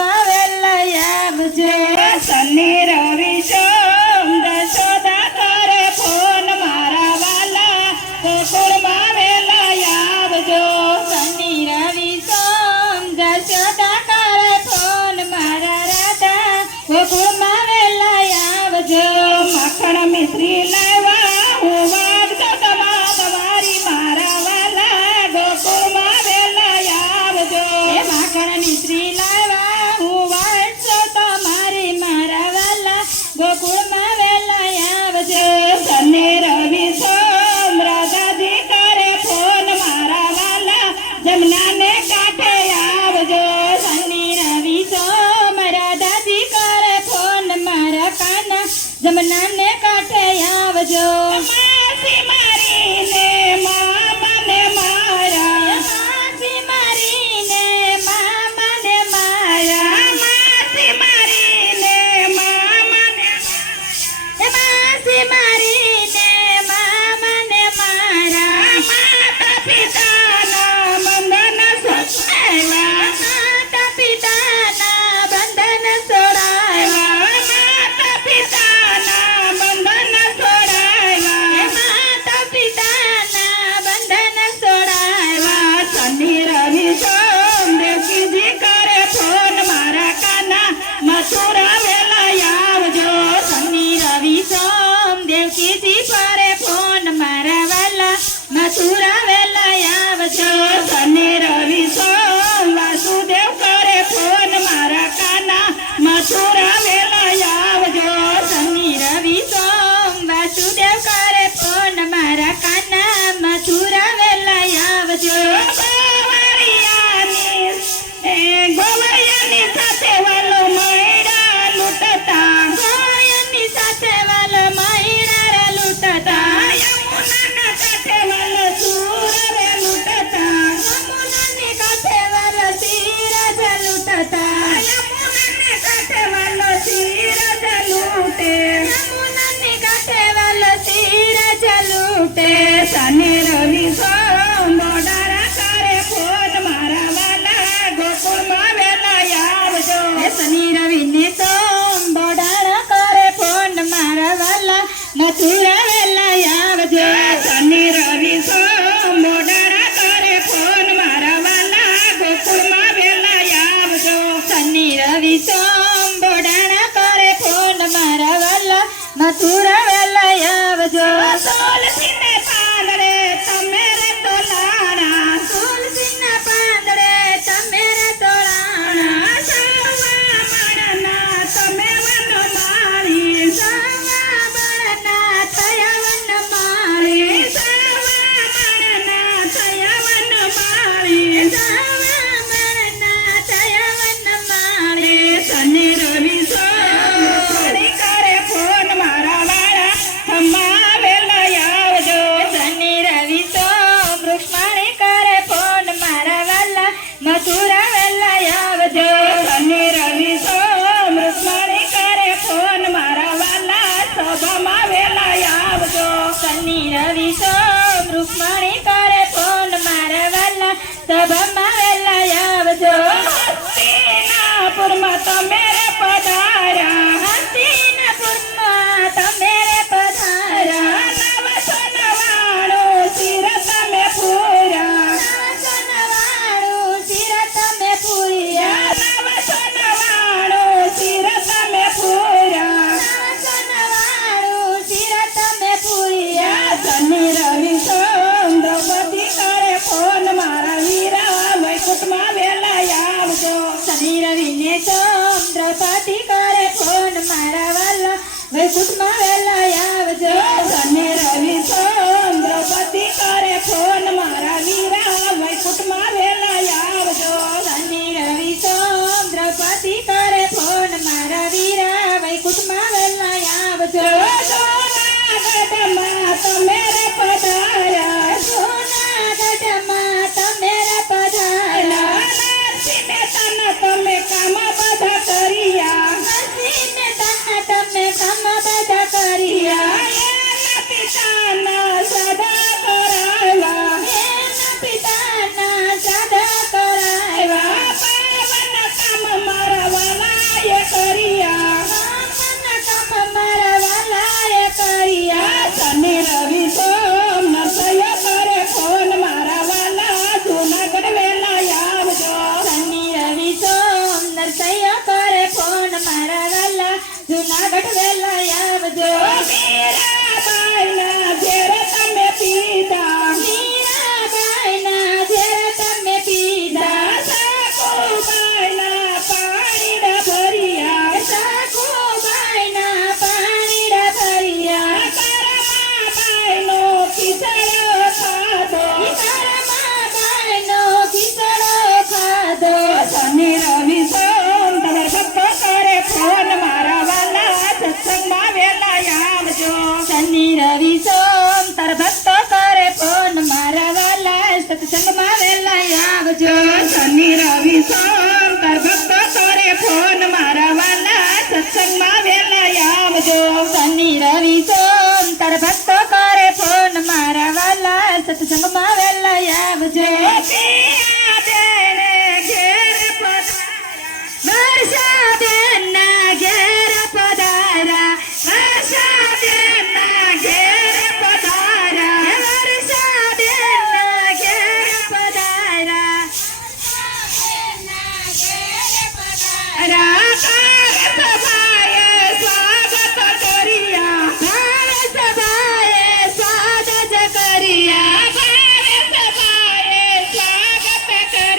ગોકુળમાં વેલા આવજો. શનિ રવિ સોમ જશોદા કરે ફોન મારા વાલા ગોકુળમાં વેલા આવજો. શનિ રવિ સોમ જશોદા કરે ફોન મારા રાધા ગોકુળમાં વેલા આવજો. માખણ મિશ્રી લાવ્યા હું વાગતો તમારી મારા વાલા ગોકુળમાં વેલા આવજો. એ માખણ મિશ્રી લાવ્યા હું વાટશો તમારી મારા વાલા ગોકુળમાં વેલા આવજો. શનિ રવિ સોમ રાધાજી કરે ફોન મારા વાલા જમનાને કાંઠે આવજો. શનિ રવિ સોમ રાધાજી કરે ફોન મારા કાના જમનાને કાંઠે આવજો. માસી મારીને મામાને મારા માસી મારીને મામાને મારા. માસી મારીને મામાને એ માસી મારીને મામાને મારા. માતા પિતાના બંધન સોસાવ્યા. માતા પિતાના બંધન છોડાવ્યા. માતા પિતાના બંધન છોડાવ્યા. માતા પિતાના બંધન છોડાવ્યા. શનિ રવિ સોમ દેવકીજી કરે ફોન મારા કાના મથુરા વેલા આવજો. શનિ રવિ સોમ દેવકીજી કરે ફોન મારા વાલા મથુરા વેલા આવજો. શનિ રવિ સોમ વાસુદેવ કરે ફોન મારા કાના મથુરા વેલા આવજો. શનિ રવિ સોમ વાસુદેવ કરે ફોન મારા કાના મથુરા વેલા આવજો. ગોવળિયાની સાથે વાલો મૈડા લૂંટતા. ગોયની સાથે વાલો મહિડા લૂંટતા. યમુનાના કાંઠે વાલો સૂર રે લૂંટતા. યમુનાની કાંઠે વાલો સિરજ લૂંટતા. યમુનાને કાંઠે વાલો સિરજ લૂંટે. યમુનાની કાંઠે વાલો સિરજ લૂંટે. શનિ રવિ સોમ મોડારા કરે ફોન મારા વાલા ગોકુળમાં વેલા આવજો. શનિ રવિ ને સોમ બોડાણા કરે ફોન મારા વાલા મથુરા વેલા આવજો. શનિ રવિ સોમ મોડારા કરે ફોન મારા વાલા ગોકુળમાં વેલા આવજો. શનિ રવિ સોમ બોડાણા કરે ફોન મારા વાલા મથુરા વેલા આવજો. તુલસીને પાંદડે તમે રે તોલાણા. તુલસીના પાંદડે તમે રે તોળાણા. સવા માળના તમે વનમાળી. સવા બળના થયા વનમાળી. સવા માળના થયા વનમાળી. સવા બળના થયા વનમાળી. શનિ રવિ સોમ ફરી કરે ફોન મારા વાળા ખમ્મા વેલા આવજો. શનિ રવિ સોમ વૃક્ષમાણી કરે ફોન મારા વાલા મથુરા વેલા આવજો. શનિ રવિ સોમ રૂકમણી કરે ફોન મારા વાલા સભામાં વેલા આવજો. શનિ રવિ સોમ વૃક્ષમાણી કરે ફોન મારા વાલા સભામાં વેલા આવજો. હસ્તિનાપુરમાં તમે રે પધાર્યા. હસ્તિનાપુરમાં તમે રે પધાર્યા. 999 શિર તમે પૂર્યા. 999 શિર તમે પૂર્યા. 999 શિર તમે પૂર્યા. 999 શિર તમે પૂર્યા. શનિ રવિ સોમ દ્રૌપદી કરે ફોન મારા વીરા વૈકુંઠમાં વેલા આવજો. શનિ રવિ ને સોમ દ્રૌપદી કરે ફોન મારા વાલા વૈકુંઠમાં વેલા આવજો. શનિ રવિ સોમ દ્રૌપદી કરે ફોન મારા વીરા વૈકુંઠમાં વેલા આવજો. શનિ રવિ સોમ દ્રૌપદી કરે ફોન મારા વીરા વૈકુંઠમાં વેલા આવજો. સોનાગઢમાં તમે રે પધાર્યા. સોનાગઢમાં તમે રે પધાર્યા. નરસિંહ મહેતાના તમે કામ બધા કર્યા. નરસિંહ મહેતાના તમે કામ બધા સત્સંગમાં વહેલા આવજો. વર્ષાબેનના ઘેર પધાર્યા, વર્ષાબેનના ઘેર પધાર્યા, વર્ષાબેનના ઘેર પધાર્યા. સભાએ સ્વાગત કર્યા, સભાએ સ્વાગત કર્યા, સભાએ સ્વાગત કર્યા.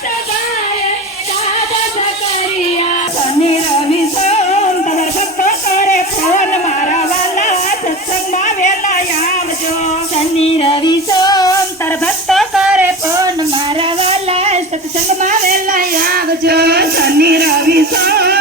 સભાએ સ્વાગત કર્યા. શનિ રવિ સોમ તમાર ભક્તો કરે ફોન, મારા વાલા સત્સંગમાં વહેલા આવજો. શનિ રવિ સોમ તાર ભક્તો કરે ફોન, મારા વાલા સત્સંગમાં વહેલા આવજો. શનિ રવિ સોમ